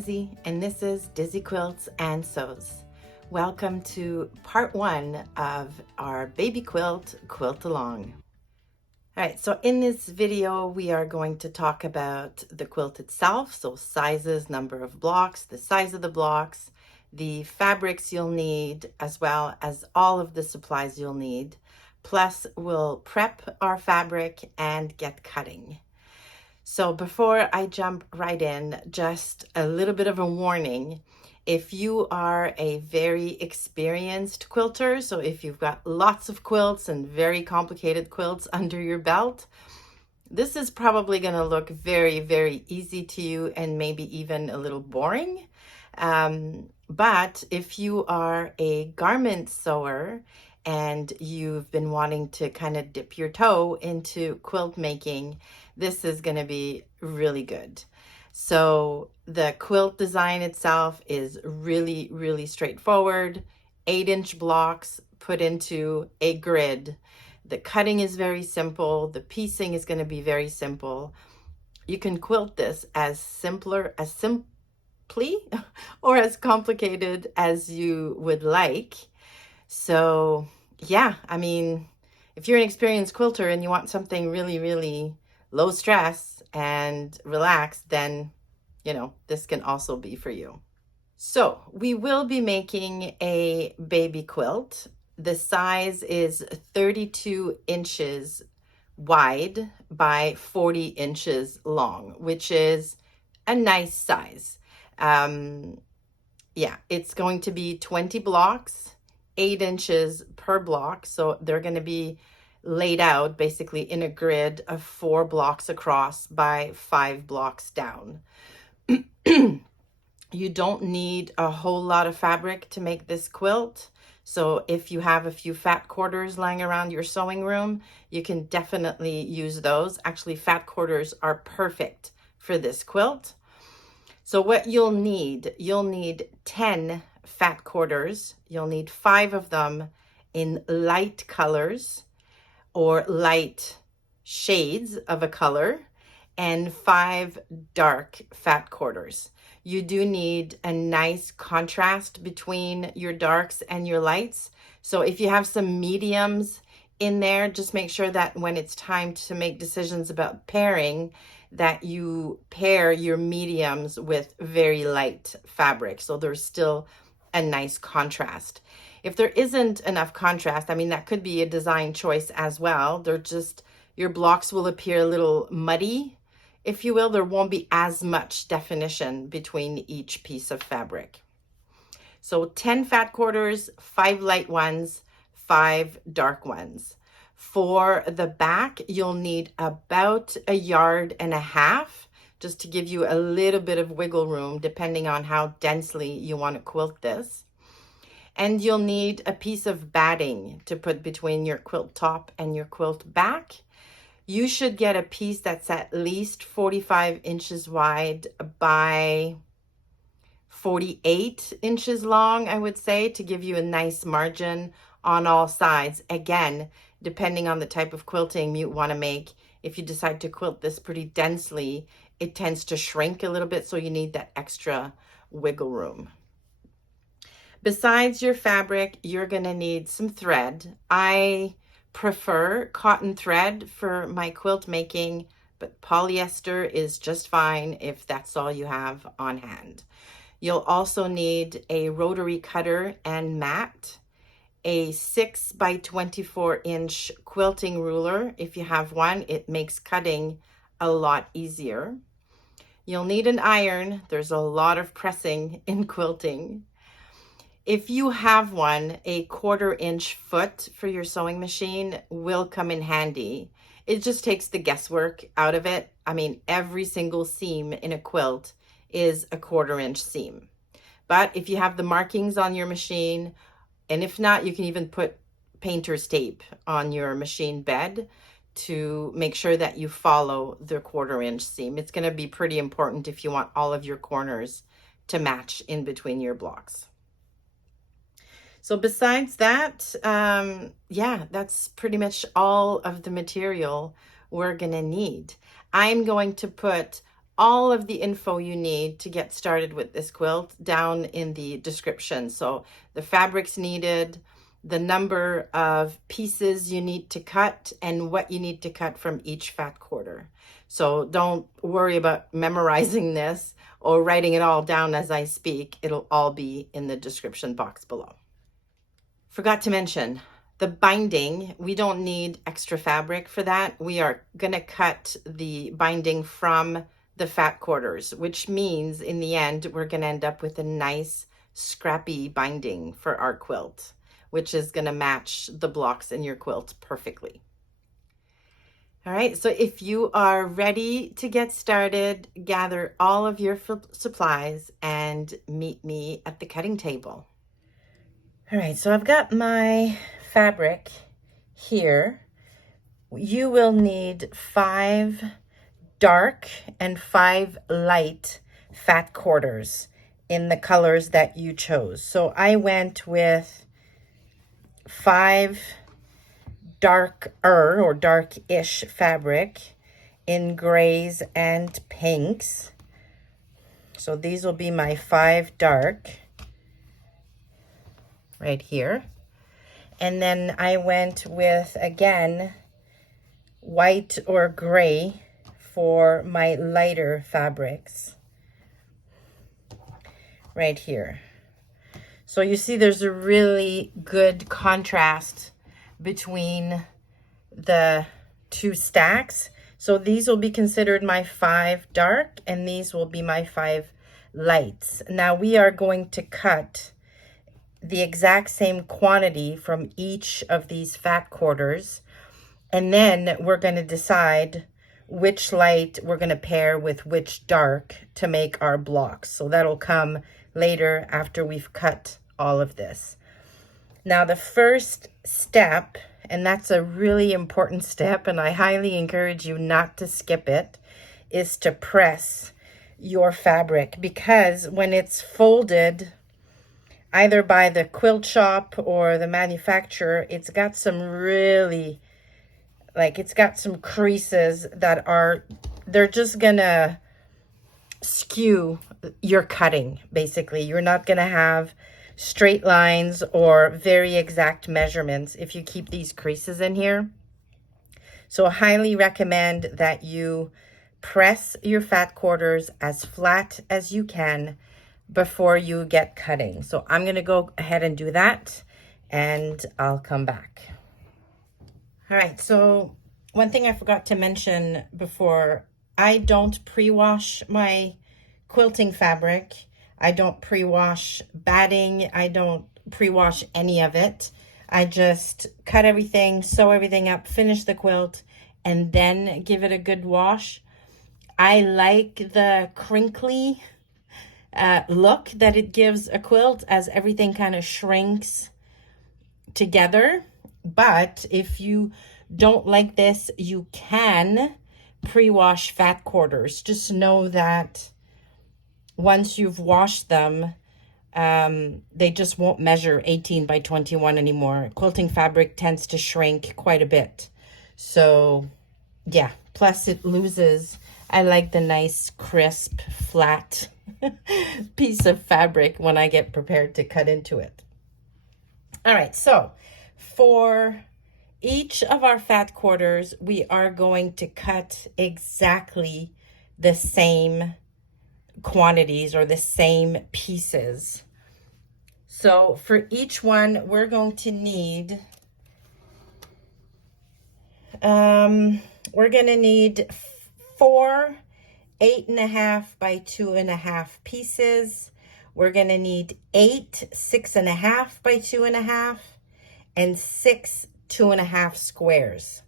Dizzy, and this is Dizzy Quilts and Sews. Welcome to part one of our baby quilt along. All right, so in this video, we are going to talk about the quilt itself. So sizes, number of blocks, the size of the blocks, the fabrics you'll need, as well as all of the supplies you'll need. Plus, we'll prep our fabric and get cutting. So before I jump right in, just a little bit of a warning. If you are a very experienced quilter, so if you've got lots of quilts and very complicated quilts under your belt, this is probably going to look very, very easy to you and maybe even a little boring. But if you are a garment sewer and you've been wanting to kind of dip your toe into quilt making, this is going to be really good. So the quilt design itself is really, really straightforward. 8-inch blocks put into a grid. The cutting is very simple. The piecing is going to be very simple. You can quilt this as simply or as complicated as you would like. So yeah, I mean, if you're an experienced quilter and you want something really, really low stress and relaxed, then, you know, this can also be for you. So we will be making a baby quilt. The size is 32 inches wide by 40 inches long, which is a nice size. Yeah, it's going to be 20 blocks, 8 inches per block. So they're going to be laid out basically in a grid of 4 blocks across by 5 blocks down. You don't need a whole lot of fabric to make this quilt. So if you have a few fat quarters lying around your sewing room, you can definitely use those. Actually, fat quarters are perfect for this quilt. So what you'll need 10 fat quarters. You'll need 5 of them in light colors or light shades of a color, and 5 dark fat quarters. You do need a nice contrast between your darks and your lights. So if you have some mediums in there, just make sure that when it's time to make decisions about pairing, that you pair your mediums with very light fabric, so there's still a nice contrast. If there isn't enough contrast, I mean, that could be a design choice as well. Your blocks will appear a little muddy, if you will. There won't be as much definition between each piece of fabric. So 10 fat quarters, 5 light ones, 5 dark ones. For the back, you'll need about 1.5 yards, just to give you a little bit of wiggle room, depending on how densely you want to quilt this. And you'll need a piece of batting to put between your quilt top and your quilt back. You should get a piece that's at least 45 inches wide by 48 inches long, I would say, to give you a nice margin on all sides. Again, depending on the type of quilting you want to make. If you decide to quilt this pretty densely, it tends to shrink a little bit, so you need that extra wiggle room. Besides your fabric, you're going to need some thread. I prefer cotton thread for my quilt making, but polyester is just fine if that's all you have on hand. You'll also need a rotary cutter and mat, a 6 by 24 inch quilting ruler. If you have one, it makes cutting a lot easier. You'll need an iron. There's a lot of pressing in quilting. If you have one, a 1/4 inch foot for your sewing machine will come in handy. It just takes the guesswork out of it. I mean, every single seam in a quilt is a 1/4 inch seam. But if you have the markings on your machine, and if not, you can even put painter's tape on your machine bed to make sure that you follow the 1/4 inch seam. It's going to be pretty important if you want all of your corners to match in between your blocks. So besides that, yeah, that's pretty much all of the material we're going to need. I'm going to put all of the info you need to get started with this quilt down in the description. So the fabrics needed, the number of pieces you need to cut, and what you need to cut from each fat quarter. So don't worry about memorizing this or writing it all down as I speak. It'll all be in the description box below. Forgot to mention, the binding, we don't need extra fabric for that. We are going to cut the binding from the fat quarters, which means in the end, we're going to end up with a nice scrappy binding for our quilt, which is going to match the blocks in your quilt perfectly. All right, so if you are ready to get started, gather all of your supplies and meet me at the cutting table. All right, so I've got my fabric here. You will need 5 dark and 5 light fat quarters in the colors that you chose. So I went with 5 darker or dark-ish fabric in grays and pinks. So these will be my 5 dark right here. And then I went with, again, white or gray for my lighter fabrics right here. So you see there's a really good contrast between the 2 stacks. So these will be considered my 5 dark and these will be my 5 lights. Now we are going to cut the exact same quantity from each of these fat quarters, and then we're going to decide which light we're going to pair with which dark to make our blocks. So that'll come later after we've cut all of this. Now the first step, and that's a really important step, and I highly encourage you not to skip it, is to press your fabric, because when it's folded either by the quilt shop or the manufacturer, it's got some really, it's got some creases that they're just gonna skew your cutting. Basically, you're not gonna have straight lines or very exact measurements if you keep these creases in here. So I highly recommend that you press your fat quarters as flat as you can before you get cutting. So I'm going to go ahead and do that and I'll come back. All right, so one thing I forgot to mention before, I don't pre-wash my quilting fabric. I don't pre-wash batting. I don't pre-wash any of it. I just cut everything, sew everything up, finish the quilt, and then give it a good wash. I like the crinkly look that it gives a quilt as everything kind of shrinks together. But if you don't like this, you can pre-wash fat quarters. Just know that once you've washed them, they just won't measure 18 by 21 anymore. Quilting fabric tends to shrink quite a bit. So yeah, plus it loses. I like the nice, crisp, flat piece of fabric when I get prepared to cut into it. All right, so for each of our fat quarters, we are going to cut exactly the same quantities or the same pieces. So for each one, we're going to need, we're going to need 4 8.5 by 2.5 pieces. We're going to need 8 6.5 by 2.5 and 6 2.5 squares.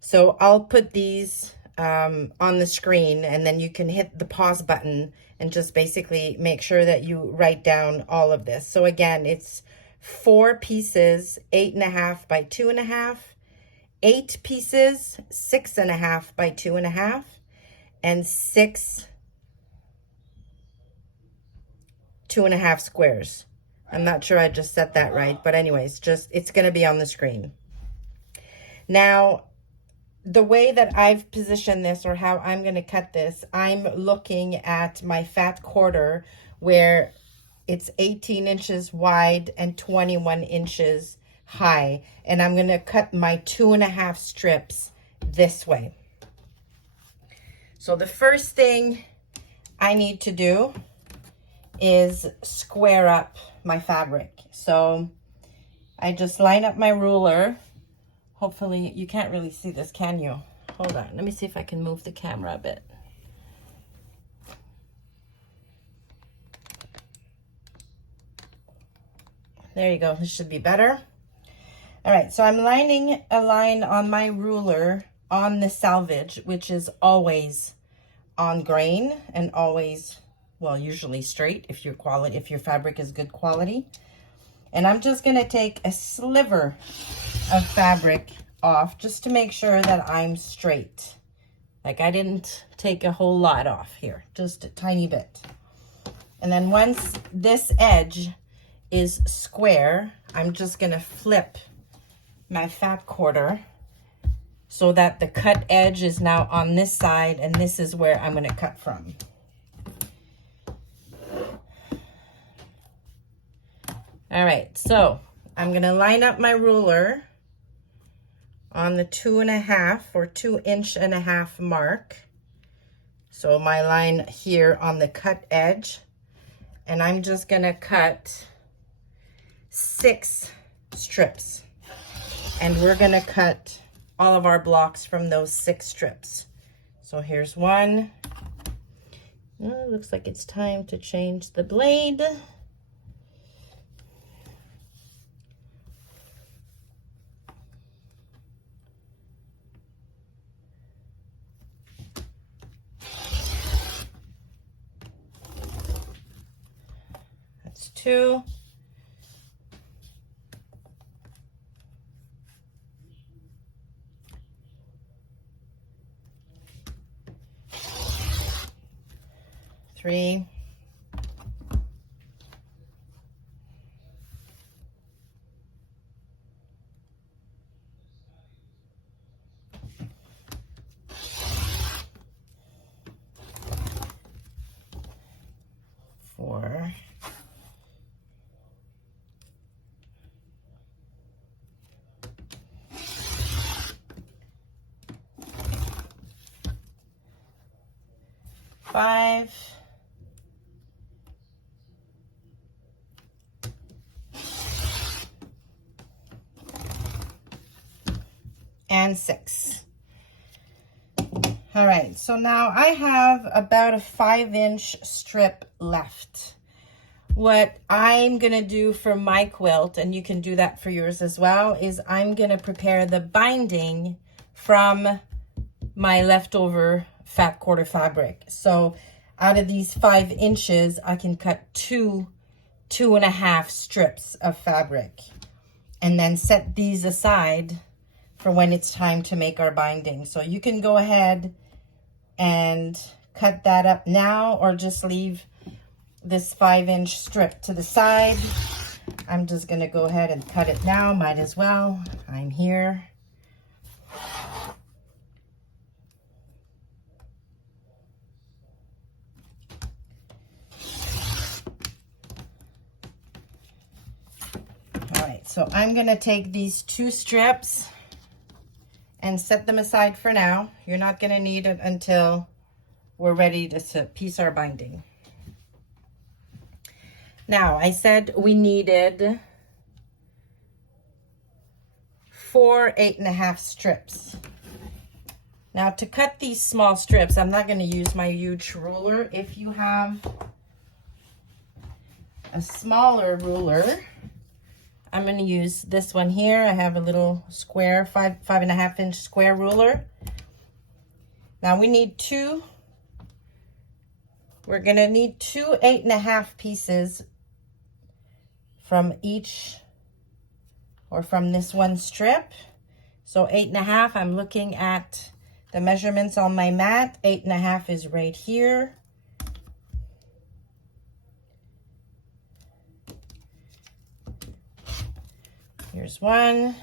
So I'll put these on the screen, and then you can hit the pause button and just basically make sure that you write down all of this. So again, it's 4 pieces, 8.5 by 2.5, 8 pieces, 6.5 by 2.5, and 6 2.5 squares. I'm not sure I just said that right, but anyways, it's going to be on the screen. Now, the way that I've positioned this, or how I'm going to cut this, I'm looking at my fat quarter where it's 18 inches wide and 21 inches high. And I'm going to cut my 2.5 strips this way. So the first thing I need to do is square up my fabric. So I just line up my ruler. Hopefully you can't really see this, can you? Hold on, let me see if I can move the camera a bit. There you go, this should be better. All right, so I'm lining a line on my ruler on the selvage, which is always on grain and always, well, usually straight if your fabric is good quality. And I'm just gonna take a sliver of fabric off just to make sure that I'm straight. Like I didn't take a whole lot off here, just a tiny bit. And then once this edge is square, I'm just gonna flip my fat quarter so that the cut edge is now on this side, and this is where I'm gonna cut from. All right, so I'm gonna line up my ruler on the 2.5 or 2.5 inch mark. So my line here on the cut edge, and I'm just gonna cut 6 strips. And we're gonna cut all of our blocks from those 6 strips. So here's one. Oh, looks like it's time to change the blade. That's 2. Three. 4. 5. And 6. All right, so now I have about a 5-inch strip left. What I'm gonna do for my quilt, and you can do that for yours as well, is I'm gonna prepare the binding from my leftover fat quarter fabric. So out of these 5 inches, I can cut 2.5 strips of fabric, and then set these aside for when it's time to make our binding. So you can go ahead and cut that up now, or just leave this 5-inch strip to the side. I'm just gonna go ahead and cut it now, might as well. I'm here. All right, so I'm gonna take these 2 strips and set them aside for now. You're not gonna need it until we're ready to piece our binding. Now, I said we needed 4 8.5 strips. Now, to cut these small strips, I'm not gonna use my huge ruler. If you have a smaller ruler, I'm going to use this one here. I have a little square, 5.5-inch square ruler. Now we need we're going to need 2 8.5 pieces from each, or from this one strip. So 8.5, I'm looking at the measurements on my mat. 8.5 is right here. Here's one.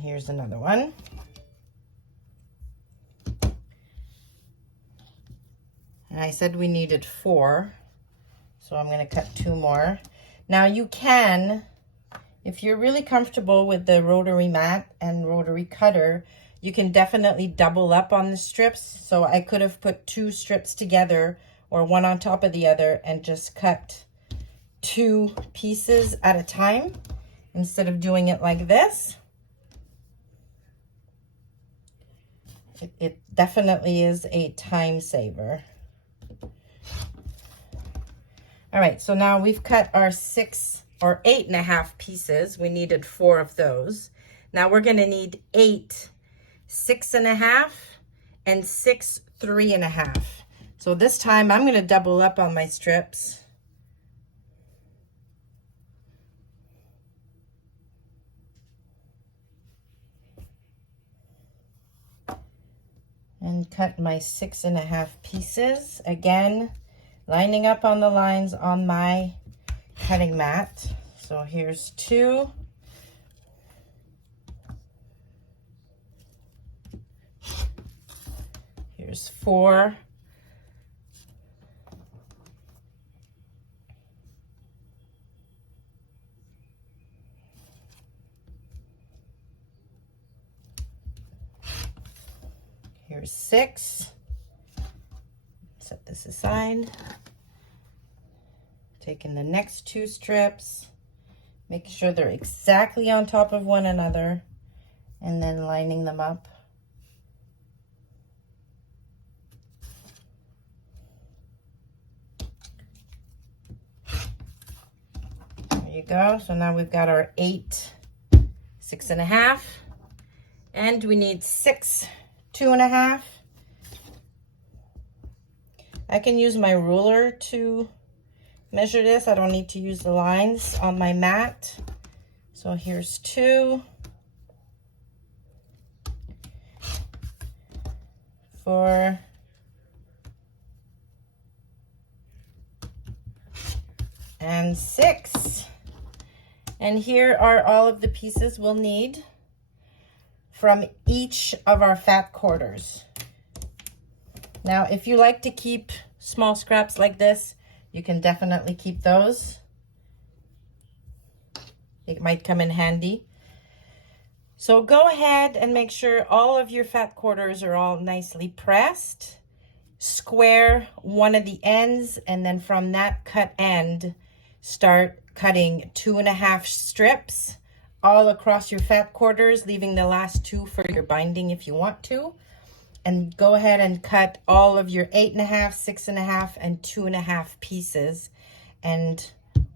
here's another one. And I said we needed 4, so I'm going to cut 2 more. Now you can, if you're really comfortable with the rotary mat and rotary cutter, you can definitely double up on the strips. So I could have put 2 strips together or one on top of the other and just cut 2 pieces at a time instead of doing it like this. It definitely is a time saver. All right, so now we've cut our 6 or 8.5 pieces. We needed 4 of those. Now we're gonna need 8 6.5 and 6 3.5. So this time I'm gonna double up on my strips. And cut my 6.5 pieces. Again, lining up on the lines on my cutting mat. So here's 2. Here's 4. Here's 6. Set this aside. Taking the next 2 strips, making sure they're exactly on top of one another, and then lining them up. There you go. So now we've got our 8 6.5, and we need 6 2.5. I can use my ruler to measure this. I don't need to use the lines on my mat. So here's 2, 4, and 6. And here are all of the pieces we'll need from each of our fat quarters. Now, if you like to keep small scraps like this, you can definitely keep those. It might come in handy. So go ahead and make sure all of your fat quarters are all nicely pressed. Square one of the ends, and then from that cut end, start cutting 2.5 strips all across your fat quarters, leaving the last 2 for your binding if you want to. And go ahead and cut all of your 8.5, 6.5, and 2.5 pieces. And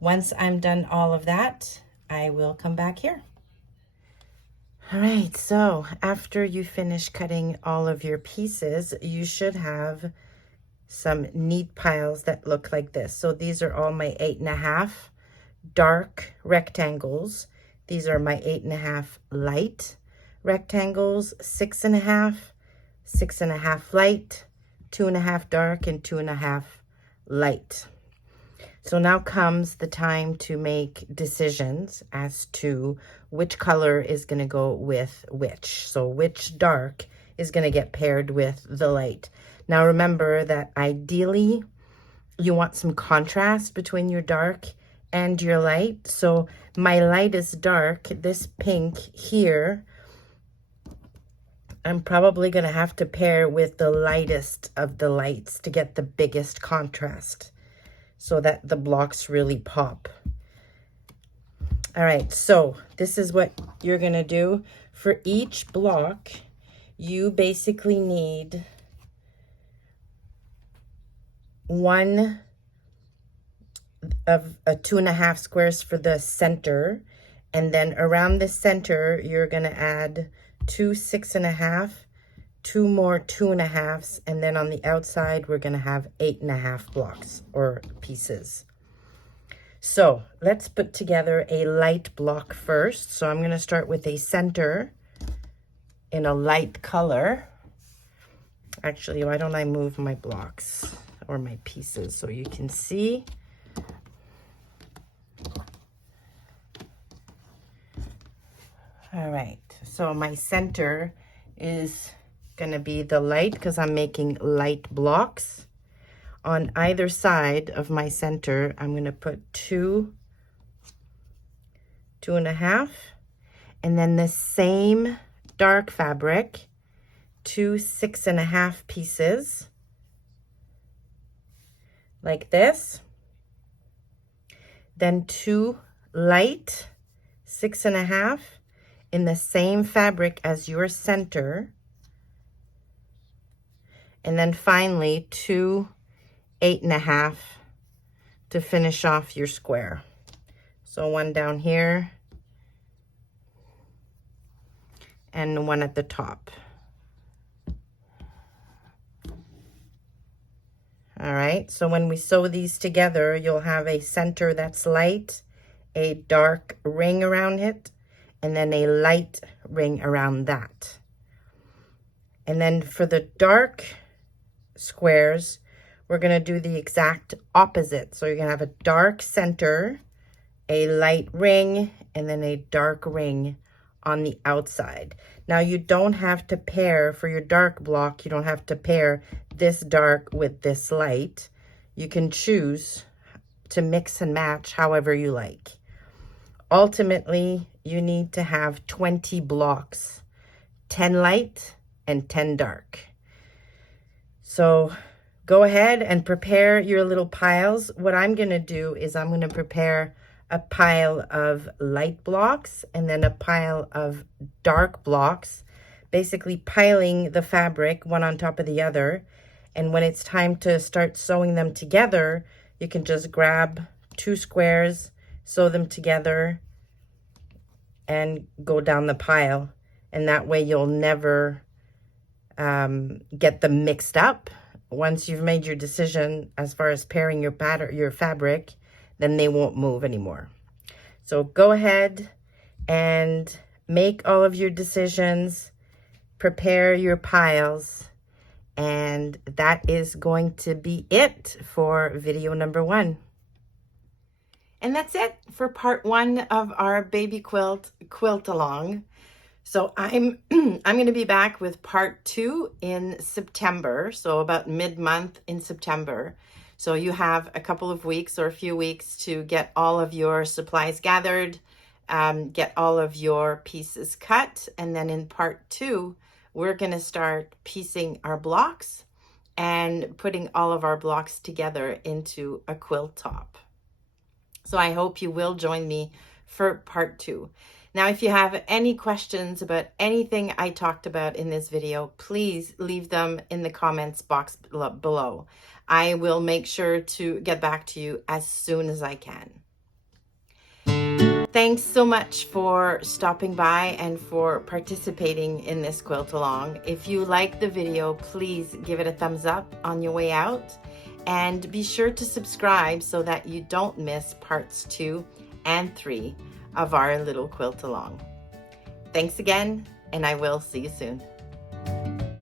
once I'm done all of that, I will come back here. All right, so after you finish cutting all of your pieces, you should have some neat piles that look like this. So these are all my 8.5 dark rectangles. These are my 8.5 light rectangles, 6.5, 6.5 light, 2.5 dark, and 2.5 light. So now comes the time to make decisions as to which color is going to go with which. So which dark is going to get paired with the light. Now remember that ideally you want some contrast between your dark and your light. So my light is dark, this pink here, I'm probably going to have to pair with the lightest of the lights to get the biggest contrast so that the blocks really pop. All right, so this is what you're going to do. For each block, you basically need 1 of a 2.5 squares for the center, and then around the center you're going to add 2 6.5, 2 more 2.5s, and then on the outside we're going to have 8.5 blocks or pieces. So let's put together a light block first. So I'm going to start with a center in a light color. Actually, why don't I move my blocks or my pieces so you can see? All right, so my center is gonna be the light because I'm making light blocks. On either side of my center, I'm gonna put 2, 2.5, and then the same dark fabric, 2 6.5 pieces, like this. Then 2 light 6.5 in the same fabric as your center. And then finally 2 8.5 to finish off your square. So one down here and one at the top. All right, so when we sew these together, you'll have a center that's light, a dark ring around it, and then a light ring around that. And then for the dark squares, we're gonna do the exact opposite. So you're gonna have a dark center, a light ring, and then a dark ring on the outside. Now you don't have to pair for your dark block, you don't have to pair this dark with this light. You can choose to mix and match however you like. Ultimately, you need to have 20 blocks, 10 light and 10 dark. So go ahead and prepare your little piles. What I'm gonna do is I'm gonna prepare a pile of light blocks and then a pile of dark blocks, basically piling the fabric one on top of the other. And when it's time to start sewing them together, you can just grab 2 squares, sew them together, and go down the pile. And that way you'll never get them mixed up. Once you've made your decision as far as pairing your pattern, your fabric, then they won't move anymore. So go ahead and make all of your decisions, prepare your piles, and that is going to be it for video number 1. And that's it for part 1 of our baby quilt along. So I'm going to be back with part 2 in September, so about mid-month in September. So you have a couple of weeks or a few weeks to get all of your supplies gathered, get all of your pieces cut, and then in part 2, we're going to start piecing our blocks and putting all of our blocks together into a quilt top. So I hope you will join me for part 2. Now, if you have any questions about anything I talked about in this video, please leave them in the comments box below. I will make sure to get back to you as soon as I can. Thanks so much for stopping by and for participating in this quilt along. If you like the video, please give it a thumbs up on your way out. And be sure to subscribe so that you don't miss parts 2 and 3 of our little quilt along. Thanks again, and I will see you soon.